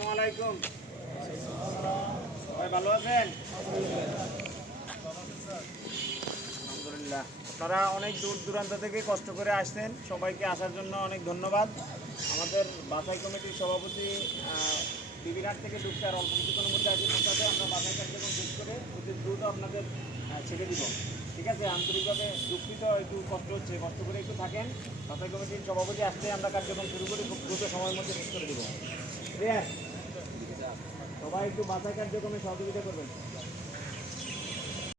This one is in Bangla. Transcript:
আসসালামু আলাইকুম। সবাই ভালো আছেন? আলহামদুলিল্লাহ। আপনারা অনেক দূর দূরান্ত থেকে কষ্ট করে আসছেন, সবাইকে আসার জন্য অনেক ধন্যবাদ। আমাদের বাছাই কমিটির সভাপতি বিবিঘাট থেকে ঢুকতে আর অল্প কিছুক্ষণের মধ্যে আসে পৌঁছাতে আমরা বাছাই কার্যক্রম শেষ করে অতি দ্রুত আপনাদের ছেড়ে দিব। ঠিক আছে, আন্তরিকভাবে দুঃখিত, একটু কষ্ট হচ্ছে, কষ্ট করে একটু থাকেন। বাছাই কমিটির সভাপতি আসলে আমরা কার্যক্রম শুরু করি, খুব দ্রুত সময়ের মধ্যে শেষ করে দেবো। সবাই একটু বাছাই কার্যক্রমে সহযোগিতা করবেন।